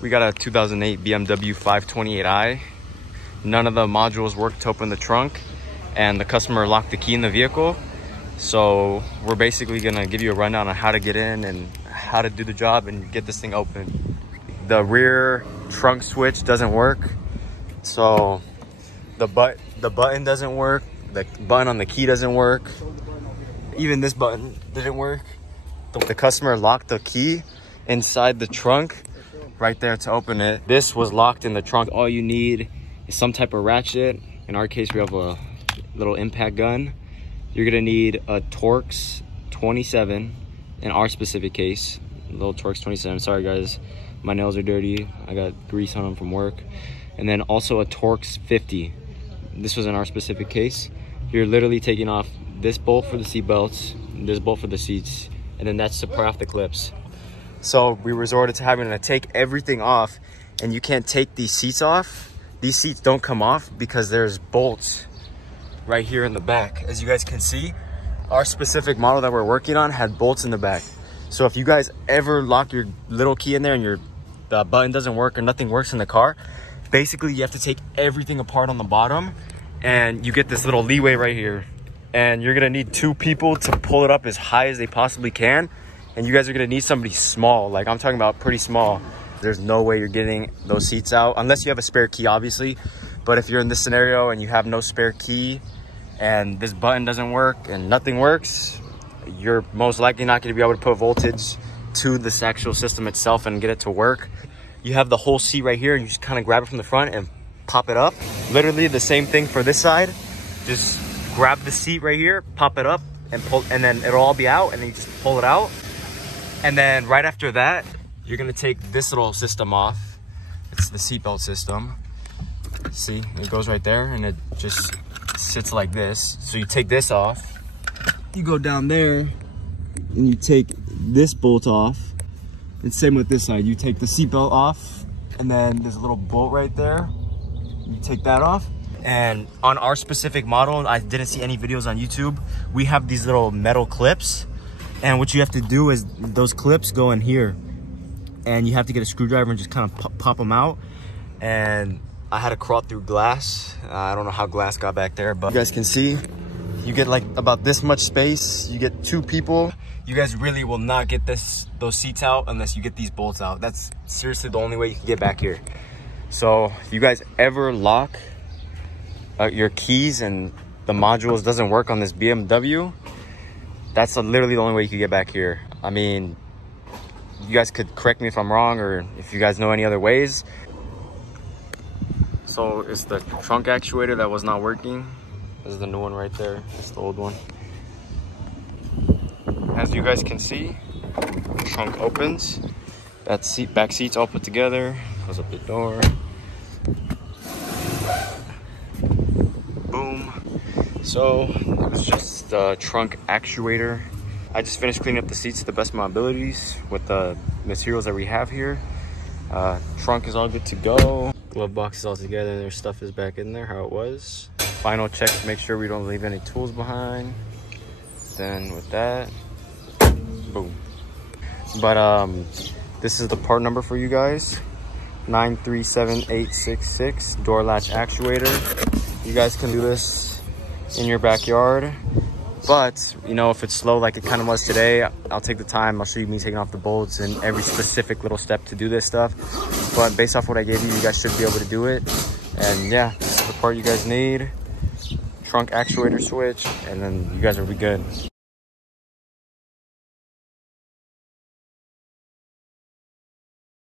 We got a 2008 BMW 528i. None of the modules work to open the trunk, and the customer locked the key in the vehicle. So we're basically gonna give you a rundown on how to get in and how to do the job and get this thing open. The rear trunk switch doesn't work. So the button doesn't work. The button on the key doesn't work. Even this button didn't work. The customer locked the key inside the trunk right there to open it. This was locked in the trunk. All you need is some type of ratchet. In our case, we have a little impact gun. You're gonna need a Torx 27 in our specific case. A little Torx 27. Sorry guys, my nails are dirty. I got grease on them from work. And then also a Torx 50. This was in our specific case. You're literally taking off this bolt for the seat belts, this bolt for the seats, and then that's to pry off the clips. So we resorted to having to take everything off, and you can't take these seats off. These seats don't come off because there's bolts right here in the back. As you guys can see, our specific model that we're working on had bolts in the back. So if you guys ever lock your little key in there and the button doesn't work or nothing works in the car, basically you have to take everything apart on the bottom, and you get this little leeway right here. And you're gonna need 2 people to pull it up as high as they possibly can. And you guys are gonna need somebody small. Like, I'm talking about pretty small. There's no way you're getting those seats out unless you have a spare key, obviously. But if you're in this scenario and you have no spare key and this button doesn't work and nothing works, you're most likely not gonna be able to put voltage to this actual system itself and get it to work. You have the whole seat right here, and you just kind of grab it from the front and pop it up. Literally the same thing for this side. Just grab the seat right here, pop it up, and pull, and then it'll all be out, and then you just pull it out. And then right after that, you're gonna take this little system off. It's the seatbelt system. See, it goes right there, and it just sits like this. So you take this off, you go down there, and you take this bolt off. And same with this side. You take the seatbelt off, and then there's a little bolt right there. You take that off. And on our specific model, I didn't see any videos on YouTube, we have these little metal clips. And what you have to do is those clips go in here, and you have to get a screwdriver and just kind of pop them out. And I had to crawl through glass. I don't know how glass got back there, but you guys can see, you get like about this much space. You get 2 people. You guys really will not get those seats out unless you get these bolts out. That's seriously the only way you can get back here. So if you guys ever lock your keys and the modules doesn't work on this BMW, that's literally the only way you can get back here. I mean, you guys could correct me if I'm wrong, or if you guys know any other ways. So it's the trunk actuator that was not working. This is the new one right there. It's the old one. As you guys can see, the trunk opens. Back seats all put together. Close up the door. Boom. So it was just the trunk actuator. I just finished cleaning up the seats to the best of my abilities with the materials that we have here. Trunk is all good to go. Glove box is all together, and their stuff is back in there how it was. Final check to make sure we don't leave any tools behind. Then with that, boom. But this is the part number for you guys. 937866 door latch actuator. You guys can do this in your backyard, but you know, if it's slow like it kind of was today, I'll take the time. I'll show you me taking off the bolts and every specific little step to do this stuff. But based off what I gave you, you guys should be able to do it. And yeah, this is the part you guys need. Trunk actuator switch, and then you guys will be good.